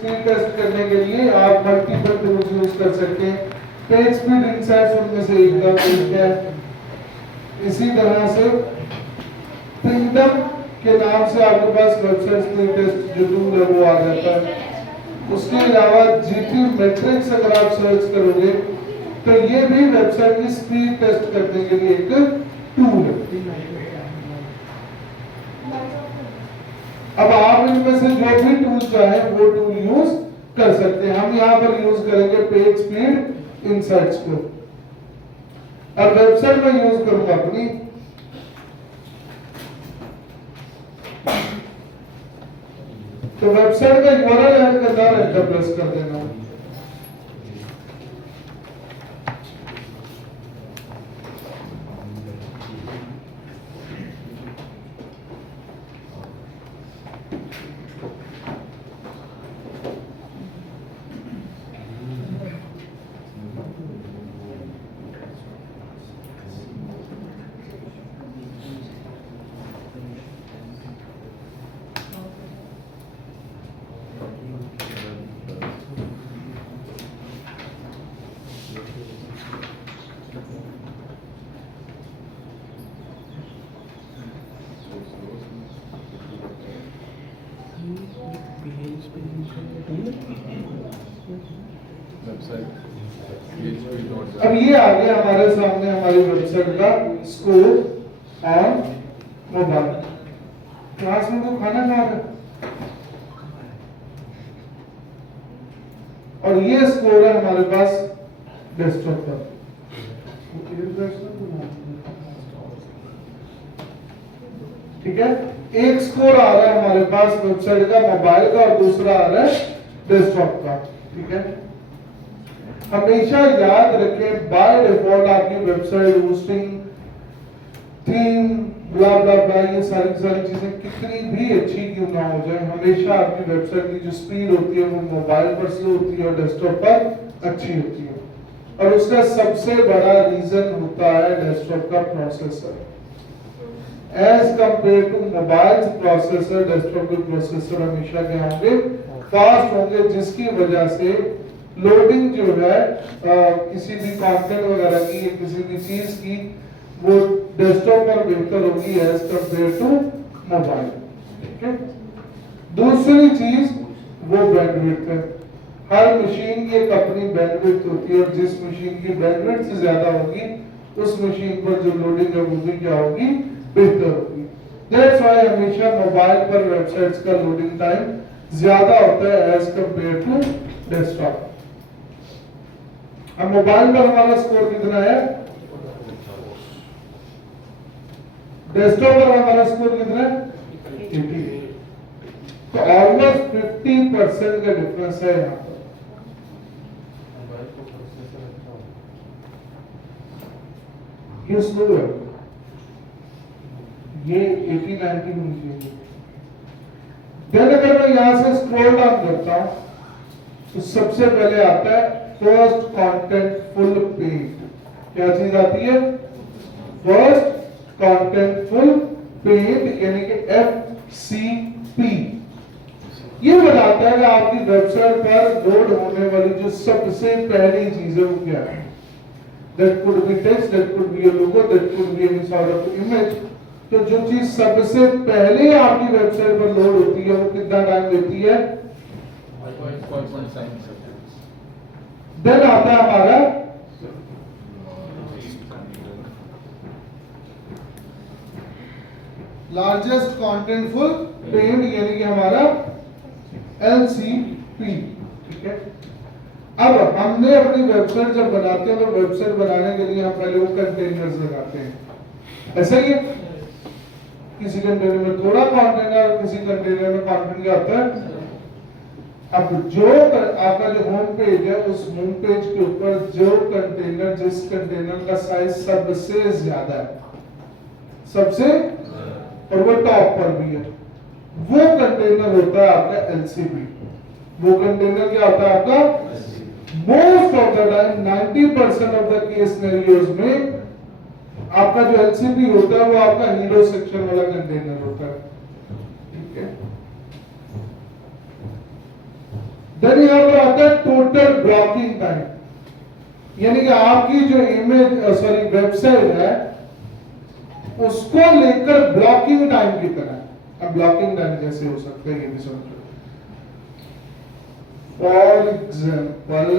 Speed test करने के लिए आप मल्टीपल टूल्स यूज कर सकते हैं। पेज स्पीड इनसाइट्स उनमें से एक है। इसी तरह से प्रिंटम के नाम से आपके पास वेबसाइट स्पीड टेस्ट जो टूल है वो आ जाता है। उसके अलावा जीपी मैट्रिक्स अगर आप सर्च करोगे तो ये भी वेबसाइट की स्पीड टेस्ट करने के लिए एक टूल है। अब आप इनमें से जो भी टूल चाहे वो टूल यूज कर सकते हैं। हम यहाँ पर यूज करेंगे पेज स्पीड इनसाइट्स को। अब वेबसाइट में यूज करूंगा अपनी, तो वेबसाइट का यूआरएल ऐड करना है, एंटर प्रेस कर देना। अब ये आ गया हमारे सामने हमारी वेबसाइट का स्कोर ऑन मोबाइल। क्लास में तो खाना खा रहे और ये स्कोर है हमारे पास डेस्कटॉप पर। ठीक है, एक स्कोर आ रहा है हमारे पास वेबसाइट का मोबाइल का और दूसरा आ रहा है डेस्कटॉप का। ठीक है, हमेशा याद रखें बाय डिफॉल्ट आपकी वेबसाइट होस्टिंग थीम ब्ला ब्ला ब्ला ये सारी चीजें कितनी भी अच्छी क्यों ना हो जाए, हमेशा आपकी वेबसाइट की जो स्पीड होती है वो मोबाइल पर स्लो होती है और डेस्कटॉप पर अच्छी होती है। और उसका सबसे बड़ा रीजन होता है डेस्कटॉप का processor. As compare to mobile processor, desktop के प्रोसेसर हमेशा क्या होंगे, फास्ट होंगे, जिसकी वजह से लोडिंग जो है किसी भी कंटेंट वगैरह की या किसी भी चीज की वो डेस्कटॉप पर बेहतर होगी एज कंपेयर टू मोबाइल। ठीक है, दूसरी चीज वो बैंडविड्थ है। हर मशीन की एक अपनी बैंडविड्थ होती है और जिस मशीन की बैंडविड्थ से ज्यादा होगी उस मशीन पर जो लोडिंग है वो भी क्या होगी, बेहतर होगी। दैट्स व्हाई हमेशा मोबाइल पर वेबसाइट्स का लोडिंग टाइम ज्यादा होता है एज कंपेयर टू डेस्कटॉप। अब मोबाइल पर हमारा स्कोर कितना है, डेस्कटॉप पर हमारा स्कोर कितना है 80। तो ऑलमोस्ट 50% का डिफरेंस है यहाँ पर। ये स्लो है, ये 80-90 होनी चाहिए। देन अगर मैं यहां से स्क्रॉल डाउन करता हूं तो सबसे पहले आता है फर्स्ट कॉन्टेंटफुल पेज। क्या चीज आती है, फर्स्ट कॉन्टेंटफुल पेज यानी कि FCP। ये बताता है कि आपकी वेबसाइट पर लोड होने वाली जो सबसे पहली चीज है वो क्या है। That could be text, that could be a logo, that could be any sort of image. तो जो चीज सबसे पहले आपकी वेबसाइट पर लोड होती है वो कितना टाइम लेती है, देन आता है हमारा लार्जेस्ट कॉन्टेंटफुल पेज यानी कि हमारा LCP। ठीक है, अब हमने अपनी वेबसाइट जब बनाते हैं तो वेबसाइट बनाने के लिए हम पहले वो कंटेनर्स लगाते हैं। ऐसा ही है, किसी कंटेनर में थोड़ा कंटेंट है और किसी कंटेनर में कंटेंट क्या होता है। अब जो आपका जो होम पेज है उस होम पेज के ऊपर जो कंटेनर, जिस कंटेनर का साइज सबसे ज्यादा है, सबसे और वो टॉप पर भी है, वो कंटेनर होता है आपका LCP। वो कंटेनर क्या होता है आपका, most of the time 90% of the case scenarios में आपका जो LCP होता है वो आपका हीरो सेक्शन वाला कंटेनर होता है। ठीक है, देन यहाँ पर आता है टोटल ब्लॉकिंग टाइम, यानी कि आपकी जो इमेज वेबसाइट है उसको लेकर ब्लॉकिंग टाइम की तरह। अब ब्लॉकिंग टाइम कैसे हो सकता है ये भी समझो। फॉर एग्जाम्पल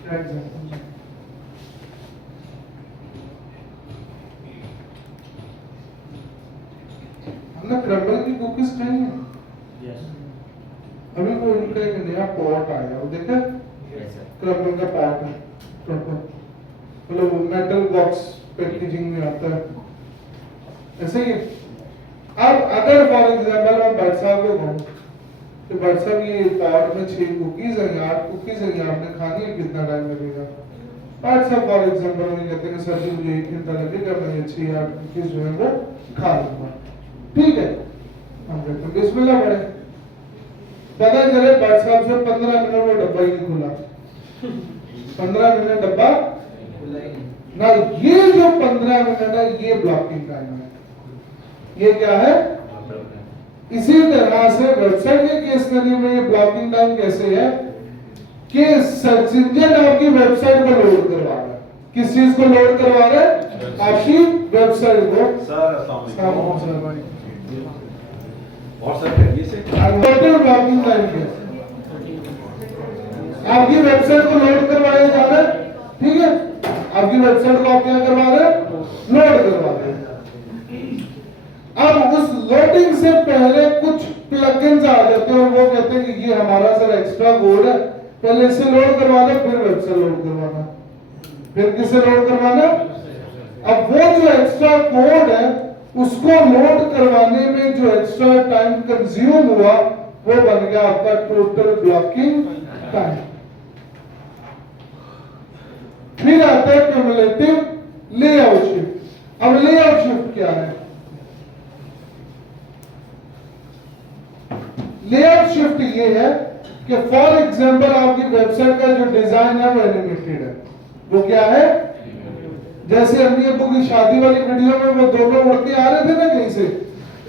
क्या एग्जाम्पल, हमने क्रम्बल की कुकीज खाई है। अभी कोई उनका एक नया पॉट आया, वो देखा क्रम्बल का पॉट है प्रॉपर, मतलब मेटल बॉक्स पैकेजिंग में आता है, ऐसे ही। अब अगर फॉर एग्जाम्पल मैं भट्ट साहब को कहूँ तो भट्ट साहब ये पॉट में 6 कुकीज है, 8 कुकीज है, आपने खानी है, कितना टाइम लगेगा? भट्ट साहब फॉर एग्जाम्पल मुझे कहते हैं सर जी मुझे 1 घंटा लगेगा, मैं ये 6-8 कुकीज जो है वो खा लूंगा, ठीक है। हम कहते हैं बिस्मिल्लाह पढ़े, पता चले भट्ट साहब से 15 मिनट वो डब्बा ही नहीं खुला, 15 मिनट डब्बा ना, ये जो 15 मिनट है ये ब्लॉकिंग टाइम है, ये क्या है? इसी तरह से वेबसाइट के केस स्टडी में ये ब्लॉकिंग टाइम कैसे है कि सर्च इंजन आपकी वेबसाइट को लोड करवा रहा है, किस चीज को लोड करवा रहा है? आपकी वेबसाइट को। सर अस्सलाम वालेकुम। और सर ये से टोटल ब्लॉकिंग टाइम क्या है? आपकी वेबसाइट को लोड करवाया जा रहा है, ठीक है, आपकी वेबसाइट को आप क्या करवा रहे हैं? लोड करवा रहे हैं। अब उस लोडिंग से पहले कुछ प्लगइन्स आ जाते हैं और वो कहते हैं कि ये हमारा सर एक्स्ट्रा कोड है, पहले इसे लोड करवाना, फिर वेबसाइट लोड करवाना, फिर किसे लोड करवाना? अब वो जो एक्स्ट्रा कोड है उसको लोड करवाने में जो एक्स्ट्रा टाइम कंज्यूम हुआ वो बन गया आपका टोटल ब्लॉकिंग टाइम। फिर आता है क्यूमुलेटिव लेआउट शिफ्ट। अब लेआउट शिफ्ट क्या है? लेआउट शिफ्ट ये है कि फॉर एग्जांपल आपकी वेबसाइट का जो डिजाइन है वो एनिमेटेड है, वो क्या है? जैसे अम्मी अब्बू की शादी वाली वीडियो में वो दोनों उड़ के आ रहे थे ना कहीं से,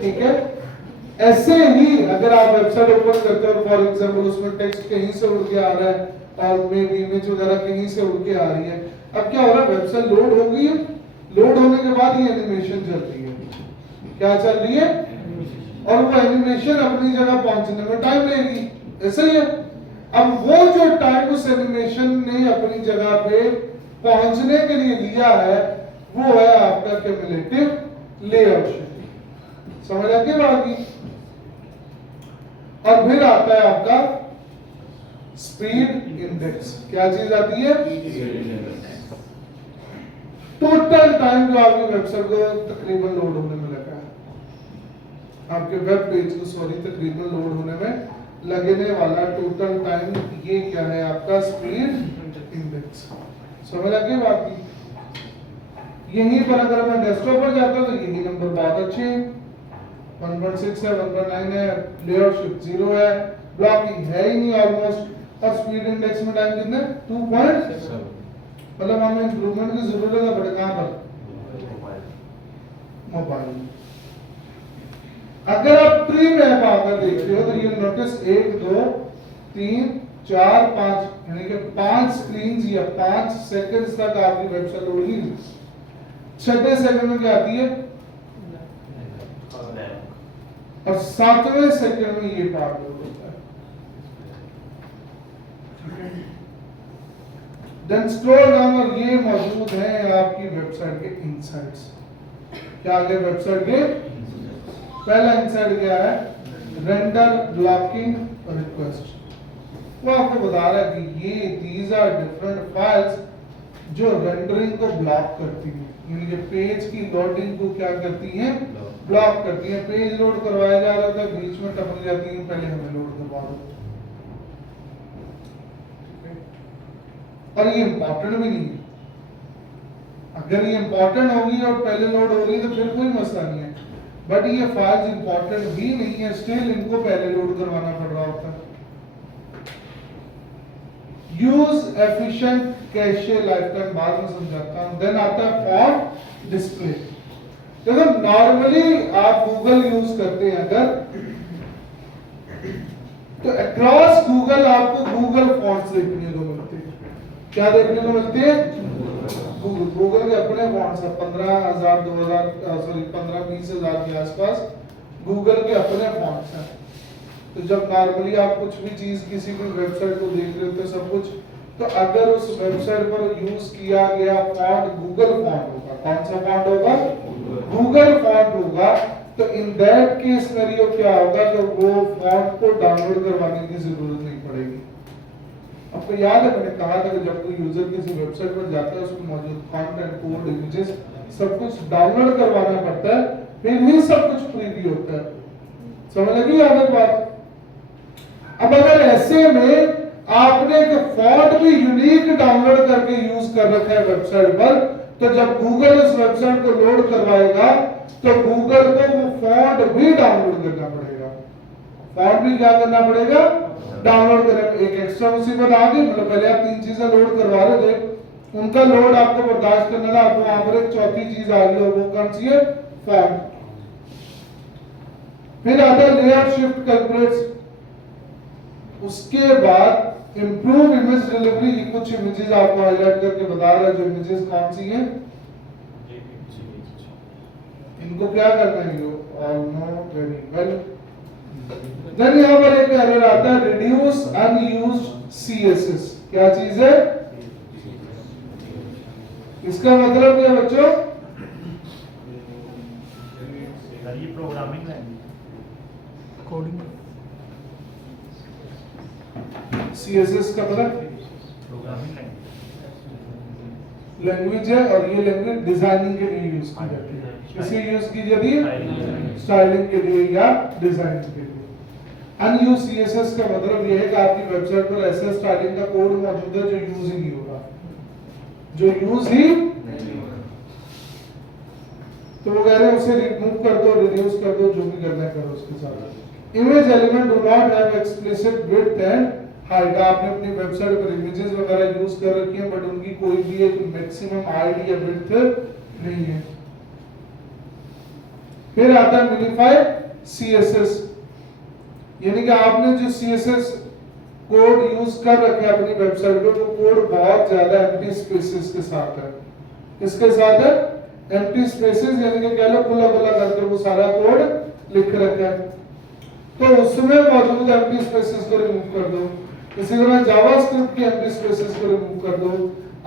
ठीक है, ऐसे ही अगर आप वेबसाइट ओपन करते हो फॉर एग्जांपल उसमें टेक्स्ट कहीं से उड़ के आ रहा है और मे बी इमेज वगैरह कहीं से उड़ के आ रही है। अब क्या हो रहा है? वेबसाइट लोड हो गई है, लोड होने के बाद ये एनिमेशन चल रही है, क्या चल रही है? और वो एनिमेशन अपनी जगह पहुंचने में टाइम लेगी, ऐसे ही है। अब वो जो टाइम उस एनिमेशन ने अपनी जगह पे पहुंचने के लिए लिया है वो है आपका क्यूमुलेटिव लेआउट शिफ्ट। समझ आ गई बात की? और फिर आता है आपका स्पीड इंडेक्स। क्या चीज आती है? टोटल टाइम जो आपकी वेबसाइट को तकरीबन लोड होने में लगा है, आपके वेब पेज को तकरीबन लोड होने में लगने वाला टोटल टाइम, ये क्या है? आपका स्पीड इंडेक्स। समझ आ गई बात की? यहीं पर अगर मैं डेस्कटॉप पर जाता हूं तो यही नंबर बहुत अच्छे हैं, 1.6 है, 1.9 है, लेआउट शिफ्ट 0 है, ब्लॉकिंग है ही नहीं ऑलमोस्ट, और स्पीड इंडेक्स में टाइम कितना है? 2.7। मतलब हमें इंप्रूवमेंट की जरूरत है, बट कहां पर? मोबाइल। अगर आप ट्री मैप आकर देखते हो तो ये नोटिस 1 2 3 4 5 यानी कि 5 स्क्रीन या 5 सेकंड्स तक आपकी वेबसाइट लोड ही नहीं। 6वें सेकंड में क्या आती है? और 7वें सेकंड में ये पार्ट लोड होता है। देन स्क्रॉल डाउन और ये मौजूद है आपकी वेबसाइट के इनसाइट्स। क्या आगे वेबसाइट के पहला इनसाइट क्या है? Render blocking request. वो आपको बता रहा है कि ये दीज आर डिफरेंट फाइल्स जो रेंडरिंग को ब्लॉक करती हैं, यानी कि पेज की लोडिंग को क्या करती हैं? ब्लॉक करती हैं। पेज लोड करवाया जा रहा था, बीच में टपक जाती है, पहले हमें लोड करवा दो। और ये इंपॉर्टेंट भी नहीं है। अगर ये इंपॉर्टेंट होगी और पहले लोड हो रही तो फिर कोई मसला नहीं है, बट ये फाइल्स इंपॉर्टेंट भी नहीं है, स्टिल इनको पहले लोड करवाना पड़ रहा होता है। Use efficient cache life time बाद में समझाता हूं। देन आता है फॉर डिस्प्ले। देखो नॉर्मली आप गूगल यूज करते हैं अगर, तो अक्रॉस गूगल आपको गूगल फॉन्ट्स देखने को मिलते हैं। क्या देखने को मिलते हैं? गूगल के अपने फॉन्ट्स है, 15,000 2000 सॉरी 15-20,000 के आसपास गूगल के अपने फॉन्ट्स हैं। तो जब नॉर्मली आप कुछ भी चीज किसी भी वेबसाइट को देख रहे होते हैं सब कुछ, तो अगर उस वेबसाइट पर यूज किया गया फॉन्ट गूगल फॉन्ट होगा, कौन सा फॉन्ट होगा? गूगल फॉन्ट होगा। तो इन दैट केस सिनेरियो क्या होगा कि वो फॉन्ट को डाउनलोड करवाने की जरूरत नहीं पड़ेगी। आपको याद है मैंने कहा था कि जब कोई यूजर किसी वेबसाइट पर जाता है उसमें मौजूद कंटेंट, कोड, इमेजेस सब कुछ डाउनलोड करवाना पड़ता है, फिर ही सब कुछ प्रीव्यू होता है। समझ लगी आगे बात? अब अगर ऐसे में आपने एक फॉन्ट भी यूनिक डाउनलोड करके यूज कर रखा है वेबसाइट पर, तो जब गूगल उस वेबसाइट को लोड करवाएगा तो गूगल को वो फॉन्ट भी डाउनलोड करना पड़ेगा। फॉन्ट भी क्या करना पड़ेगा? डाउनलोड करना। एक एक्स्ट्रा मुसीबत आ गई, मतलब पहले आप 3 चीजें लोड करवा रहे थे, उनका लोड आपको बर्दाश्त करना था, आपको वहां पर एक चौथी चीज आ गई, और वो कौन सी है? फॉन्ट। फिर आता है लेआउट शिफ्ट कैलकुलेट्स, उसके बाद इंप्रूव इमेज डिलीवरी। कुछ इमेजेस आपको हाईलाइट करके बता रहा है, जो इमेजेस कौन सी हैं, इनको क्या करना है? You all know very well. Then यहां पर एक एरर आता है, रिड्यूस अनयूज्ड सीएसएस। क्या चीज है? इसका मतलब क्या बच्चों? ये प्रोग्रामिंग लैंग्वेज, कोडिंग सीएसएस का मतलब प्रोग्रामिंग लैंग्वेज है, और ये लैंग्वेज डिजाइनिंग के लिए यूज की जाती है। किसे यूज की जाती है? स्टाइलिंग के लिए या डिजाइनिंग के लिए। अनयूज सीएसएस का मतलब यह है कि आपकी वेबसाइट पर ऐसा स्टाइलिंग का कोड मौजूद है जो यूज ही नहीं होगा, जो यूज ही, तो वो कह रहे हैं उसे रिमूव कर दो, रिड्यूस कर दो, जो भी करना है करो उसके साथ। Image element do not have explicit width and height. आपने अपनी वेबसाइट पर इमेजेस वगैरह यूज कर रखी हैं, बट उनकी कोई भी एक मैक्सिमम हाइट या विड्थ नहीं है। फिर आता है मिनिफाइड सीएसएस, यानी कि आपने जो सीएसएस कोड यूज कर रखे अपनी वेबसाइट पे, वो कोड बहुत ज्यादा एम्प्टी स्पेसेस के साथ है। किसके साथ है? एम्प्टी स्पेसेस, यानी कि कह लो खुला खुला करके वो सारा कोड लिख रखा है, तो उसमें मौजूद एम्प्टी स्पेसेस को रिमूव कर दो। इसी तरह जावास्क्रिप्ट के एम्प्टी स्पेसेस को रिमूव कर दो,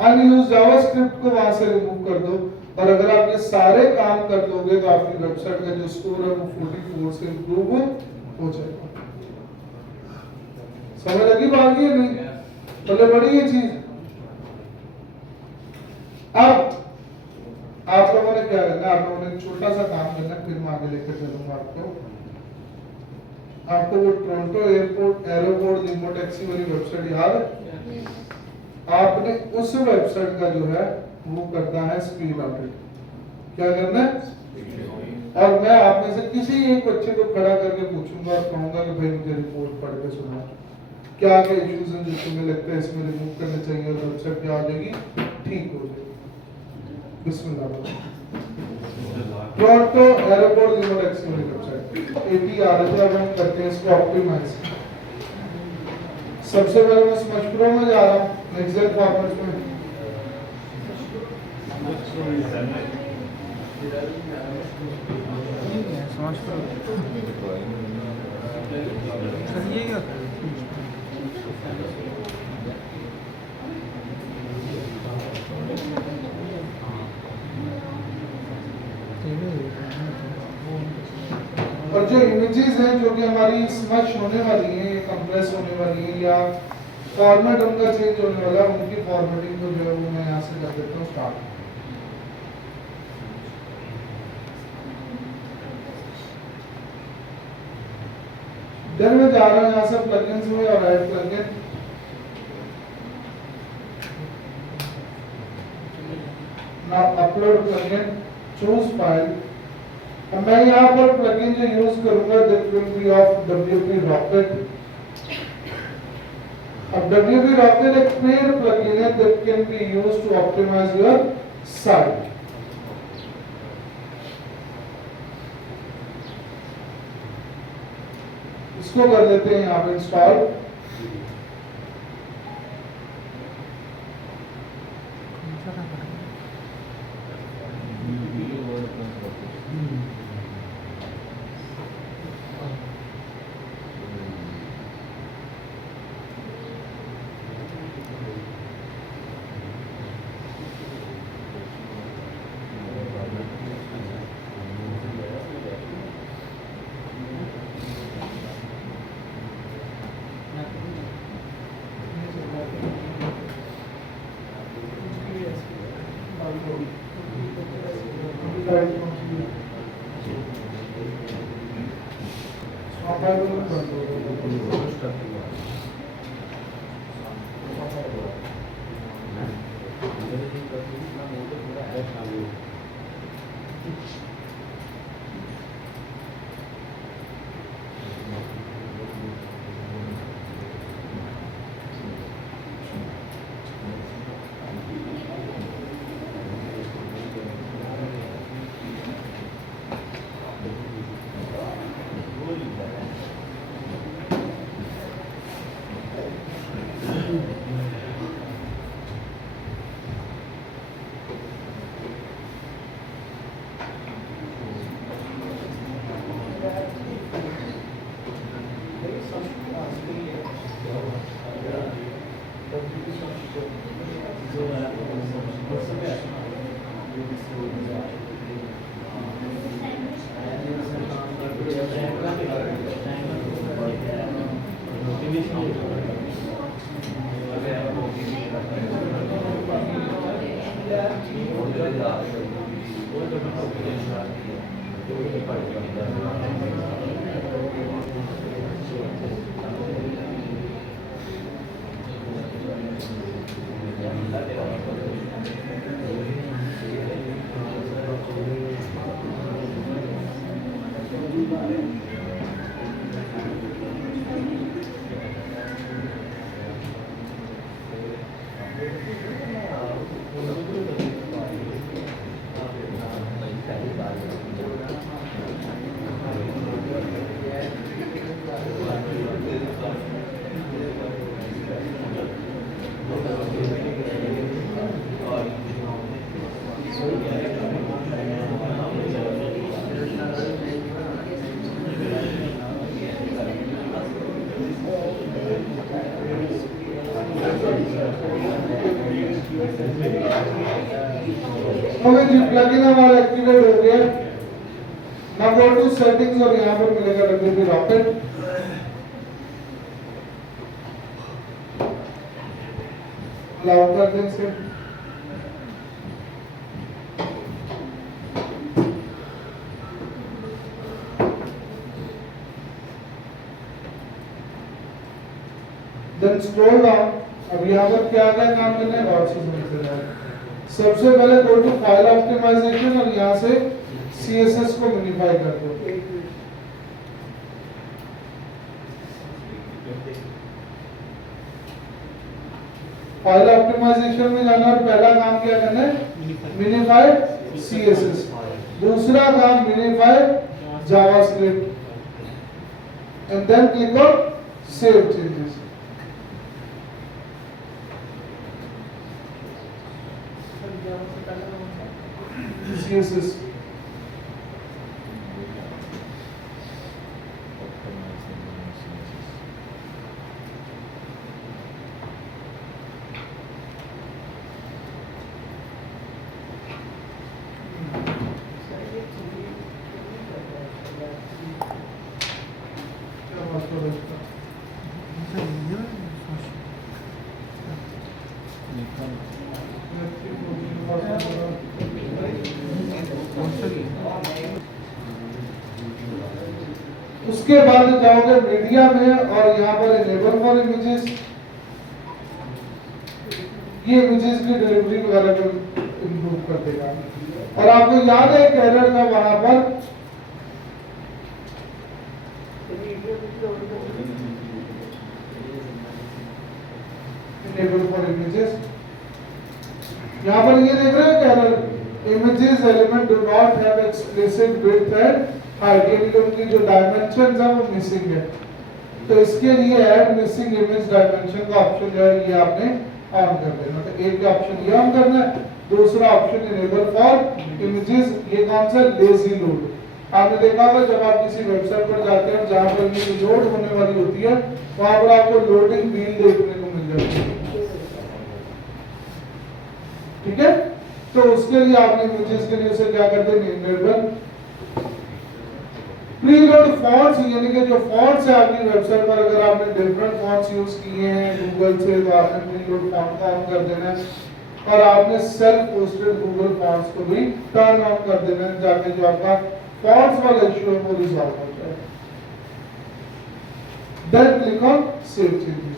अनयूज्ड जावास्क्रिप्ट को वहां से रिमूव कर दो। और अगर आप ये सारे काम कर दोगे तो आपकी वेबसाइट का जो स्कोर है वो 44 से इंप्रूव हो जाएगा। समझ लगी बात? ये नहीं पहले बड़ी ये चीज। अब आप लोगों ने क्या करना है? आप लोगों ने एक छोटा सा काम करना है, फिर मैं आगे लेकर चलूंगा आपको। आपको वो टोरंटो एयरपोर्ट एरोपोर्ट लिमो टैक्सी वाली वेबसाइट याद है? आपने उस वेबसाइट का जो है वो करना है स्पीड ऑडिट। क्या करना है? और मैं आप में से किसी एक बच्चे को खड़ा करके पूछूंगा और कहूंगा कि भाई मुझे रिपोर्ट पढ़ के सुना, क्या क्या इश्यूज हैं जो तुम्हें लगता है इसमें रिमूव करने चाहिए, और वेबसाइट क्या हो जाएगी, ठीक हो जाएगी। बिस्मिल्लाह। टोरंटो एरोपोर्ट लिमो टैक्सी वाली वेबसाइट एटीआर है, अब हम करते हैं इसको ऑप्टिमाइज। सबसे पहले मैं स्मच प्रो में जा रहा हूं, एक्सेल फॉर्मेट में। और जो इमेजेस हैं जो कि हमारी स्मच होने वाली हैं, कंप्रेस होने वाली हैं, या फॉर्मेट उनका चेंज होने वाला है, उनकी फॉर्मेटिंग को जो है वो मैं यहाँ से कर देता हूँ स्टार्ट। देन मैं जा रहा हूँ यहाँ से प्लगइन्स में और add plugin. Now upload plugin, choose file. अब मैं यहाँ पर प्लगइन जो यूज करूंगा that will be of WP Rocket। अब WP Rocket एक पेड प्लगइन है that can be used to optimise your site. इसको कर लेते हैं यहाँ पे इंस्टॉल। प्लगइन हमारा एक्टिवेट हो गया। नाउ गो टू सेटिंग्स और यहाँ पर मिलेगा डब्ल्यूपी रॉकेट। अलाउ कर दें इसे। Then scroll down. अब यहाँ पर क्या क्या काम करना है और से समझते जाए। सबसे पहले गो टू फाइल ऑप्टिमाइजेशन और यहाँ से CSS को मिनिफाई कर दो। फाइल ऑप्टिमाइजेशन में जाना और पहला काम क्या करना है, मिनिफाई CSS। दूसरा काम minify JavaScript and then click on save changes. CSS उसके बाद जाओगे मीडिया में और यहाँ पर इनेबल फॉर इमेजेस, ये इमेजेस की डिलीवरी वगैरह को इम्प्रूव कर देगा। और आपको याद है एक एरर था वहां पर, इनेबल फॉर इमेजेस, यहाँ पर ये देख रहे हो क्या error, images element do not have explicit width and height, यानी कि उनकी जो डायमेंशंस है वो मिसिंग है। तो इसके लिए ऐड मिसिंग इमेज डायमेंशन का ऑप्शन जो है ये आपने ऑन कर देना। तो एक ऑप्शन ये ऑन करना है, दूसरा ऑप्शन इनेबल फॉर इमेजेस, ये कौन सा लेजी लोड। आपने देखा होगा जब आप किसी वेबसाइट पर जाते हैं जहां पर ये लोड होने वाली होती है वहां पर आपको लोडिंग व्हील देखने को मिल जाती है, ठीक है। तो उसके लिए आपने इमेजेस के लिए उसे क्या करते हैं, इनेबल प्रीलोड फॉन्ट्स, यानी कि जो फॉन्ट्स है आपकी वेबसाइट पर अगर आपने डिफरेंट फॉन्ट्स यूज किए हैं गूगल से तो आपने प्रीलोड फॉन्ट का ऑन कर देना है, और आपने सेल्फ होस्टेड गूगल फॉन्ट्स को भी टर्न ऑन कर देना है, जाके जो आपका फॉन्ट्स वाला इशू है वो रिजॉल्व हो जाए। Then click on save changes.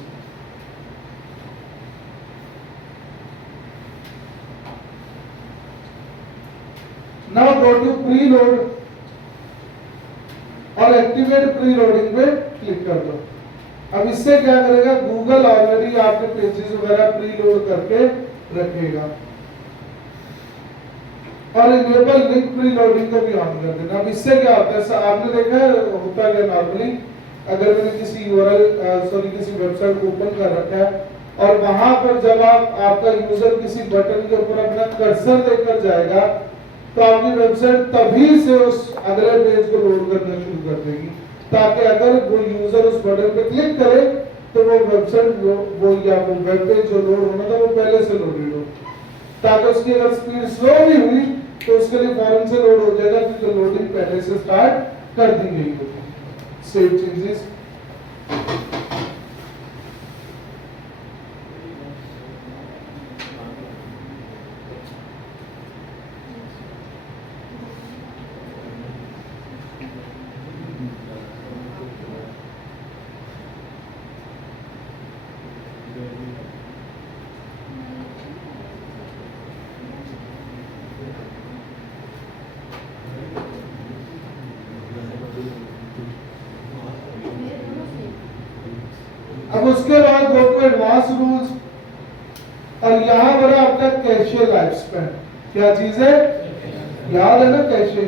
Now go to preload और एक्टिवेट प्रीलोडिंग पे क्लिक कर दो। अब इससे क्या करेगा, गूगल ऑलरेडी आपके पेजेस वगैरह प्रीलोड करके रखेगा। और इनेबल लिंक प्रीलोडिंग को भी ऑन कर देना। अब इससे क्या होता है, आपने देखा है होता क्या नॉर्मली, अगर मैंने किसी किसी वेबसाइट को ओपन कर रखा है और वहां पर जब आपका यूजर किसी बटन के ऊपर अपना कर्सर देकर जाएगा तो आपकी वेबसाइट तभी से उस अगले पेज को लोड करना शुरू कर देगी, ताकि अगर वो यूजर उस बटन पे क्लिक करे तो वो वेबसाइट वो या वो वेब पेज जो लोड होना था वो पहले से लोडेड हो, ताकि उसकी अगर स्पीड स्लो भी हुई तो उसके लिए फौरन से लोड हो जाएगा क्योंकि लोडिंग पहले से स्टार्ट कर दी गई होगी। Save changes. अब उसके बाद गो टू एडवांस रूल्स, और यहां पर आपका कैशे लाइफ स्पैन, क्या चीज है याद है ना, कैशे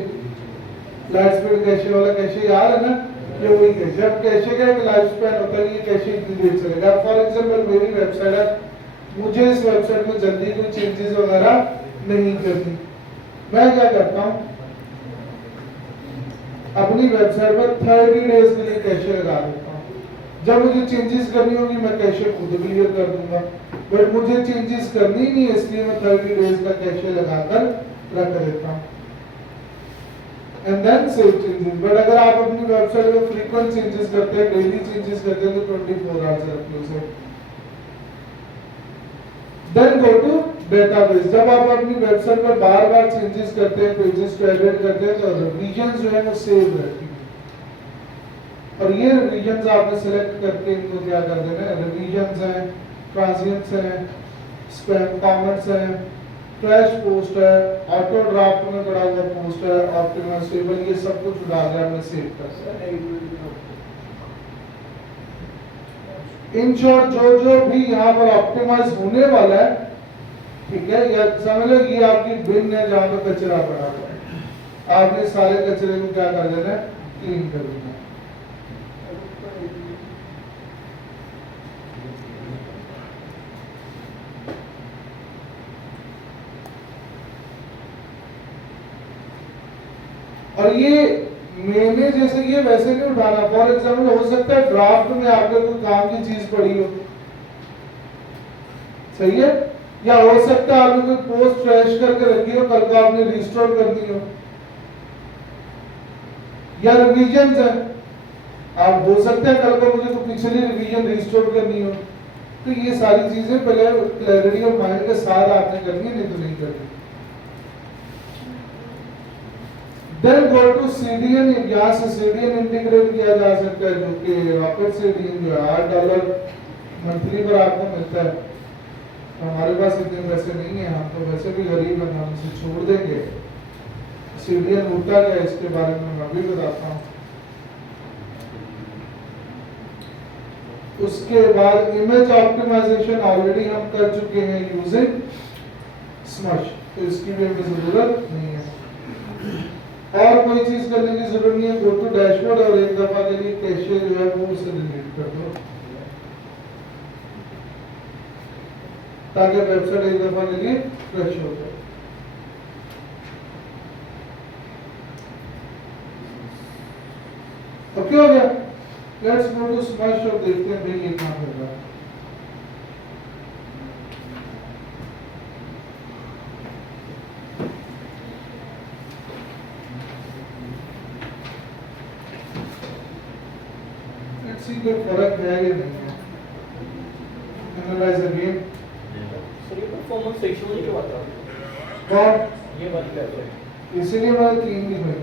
लाइफ स्पैन, कैशे वाला कैशे याद है ना, ये वही कैशे। अब कैशे का एक लाइफ स्पैन होता है, ये कैशे इतनी देर चलेगा। फॉर एग्जांपल मेरी वेबसाइट है, मुझे इस वेबसाइट में जल्दी कोई चेंजेस वगैरह नहीं करनी, मैं क्या करता हूं अपनी वेबसाइट पर 30 डेज के लिए कैशे लगा देता हूं। जब मुझे चेंजेस करनी होगी मैं कैशे खुद क्लियर कर दूंगा, बट मुझे चेंजेस करनी नहीं है इसलिए मैं 30 डेज का कैशे लगाकर रख देता हूं and then save changes. But अगर आप अपनी वेबसाइट में फ्रीक्वेंट चेंजेस करते हैं, डेली चेंजेस करते हैं तो 24 आवर्स रखिए उसे। Then go to database. जब आप अपनी वेबसाइट पर बार-बार चेंजेस करते हैं, पेजेस को एडिट करते हैं तो रिवीजंस जो है वो सेव रहती है, और ये रिवीजंस आपने सिलेक्ट करके इनको क्या कर देना है, रिवीजंस हैं, ट्रांजिएंट्स हैं, स्पैम कमेंट्स हैं, ट्रैश पोस्ट है, ऑटो ड्राफ्ट में पड़ा हुआ पोस्ट है, ऑप्टिमाइज टेबल, ये सब कुछ डाल के आपने सेव कर दिया। इन शॉर्ट जो भी यहाँ पर ऑप्टिमाइज होने वाला है, ठीक है, या समझ लो ये आपकी बिन है जहाँ पे कचरा पड़ा हुआ है, आपने सारे कचरे को क्या कर देना है, क्लीन कर देना है। और ये मैंने जैसे ये वैसे नहीं उठाना। फॉर एग्जाम्पल हो सकता है ड्राफ्ट में आपके कोई काम की चीज पड़ी हो, सही है, या हो सकता है आपने कोई पोस्ट ट्रैश करके रखी हो, कल को आपने रिस्टोर करनी हो, या रिवीजन है, आप हो सकता है कल को मुझे कोई पिछली रिवीजन रिस्टोर करनी हो, तो ये सारी चीजें पहले क्लैरिटी ऑफ माइंड के साथ आपने करनी है, नहीं तो नहीं करनी। Then go to CDN, यहाँ से CDN इंटीग्रेट किया जा सकता है, जो कि रॉकेट CDN जो है $8 मंथली पर आपको मिलता है। हमारे पास इतने पैसे नहीं है, हम तो वैसे भी गरीब हैं, हम इसे छोड़ देंगे। CDN होता क्या है इसके बारे में मैं भी बताता हूँ। उसके बाद इमेज ऑप्टिमाइजेशन ऑलरेडी हम कर चुके हैं यूजिंग स्मश, तो इसकी भी हमें जरूरत नहीं है। और कोई कोई चीज करने की जरूरत नहीं है, गो टू डैशबोर्ड और एक दफा के लिए कैशे जो है वो उसे डिलीट कर दो, ताकि वेबसाइट एक दफा के लिए फ्रेश हो जाए। अब क्या हो गया? लेट्स गो टू स्मैश और देखते हैं भाई ये कहां कर रहा है। लेट्स सी कोई फर्क है या नहीं है। Analyse again. सर ये परफॉर्मेंस सेक्शन में क्यों आता है? कौन? ये वाली वेबसाइट। इसीलिए मैंने 3 भी बनाई।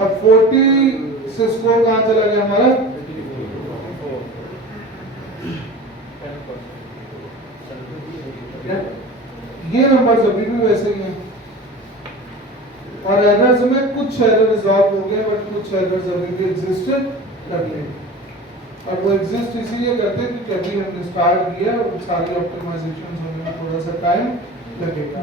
अब 40 से स्कोर कहां चला गया हमारा? ये नंबर अभी भी वैसे ही हैं और एरर्स में कुछ एरर रिजॉल्व हो गए बट कुछ एरर्स अभी भी एग्जिस्ट करते हैं और वो एग्जिस्ट इसीलिए करते हैं क्योंकि अभी हमने स्टार्ट किया और सारी ऑप्टिमाइजेशन होने में थोड़ा सा टाइम लगेगा।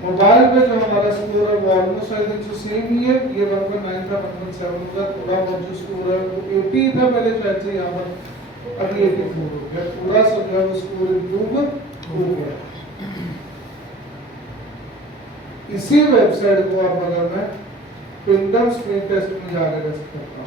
मोबाइल पे जो हमारा स्कोर है वो ऑलमोस्ट आई थिंक सेम ही है। ये 1.9 था, 1.7 का, थोड़ा बहुत जो स्कोर है वो 80 था पहले शायद से, यहाँ पर अभी 84 हो गया। पूरा सा जो है वो स्कोर इम्प्रूव हो गया। इसी वेबसाइट को अब अगर मैं पिंडम स्क्रीन टेस्ट में जाकर टेस्ट करता हूँ,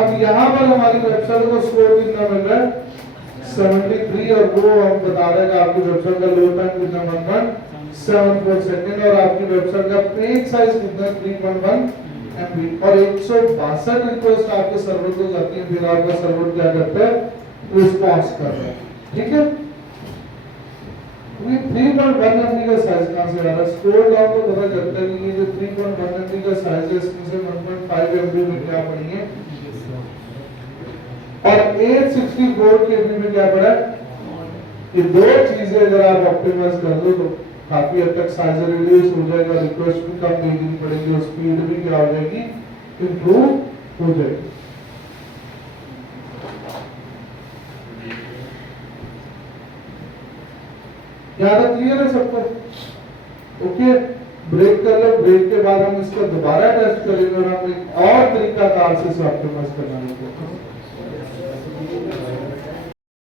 अब यहाँ पर हमारी वेबसाइट को स्कोर कितना मिल रहा है? 73 और वो हम बता रहे हैं कि आपकी वेबसाइट का लोड टाइम कितना 1.74 सेकंड और आपकी वेबसाइट का पेज साइज कितना 3.1 MB और 162 रिक्वेस्ट आपके सर्वर को जाती है, फिर आपका सर्वर क्या करता है? रिस्पॉन्स कर रहा है। ठीक है, 3.1 MB का साइज कहां से आ रहा है? स्क्रॉल डाउन तो पता चलता है कि ये जो 3.1 MB का साइज है इसमें से 1.5 MB में क्या पड़ी है और 864 KB में क्या पड़ा है? ये दो चीजें अगर आप ऑप्टिमाइज कर दो तो काफी हद तक साइज रिड्यूस हो जाएगा, रिक्वेस्ट भी कम भेजनी पड़ेगी और स्पीड भी क्या हो जाएगी? इंप्रूव हो जाएगी। यहाँ तक क्लियर है सबको? ओके, ब्रेक कर लो। ब्रेक के बाद हम इसका दोबारा टेस्ट करेंगे और हम एक और तरीका कार से ऑप्टिमाइज करना है।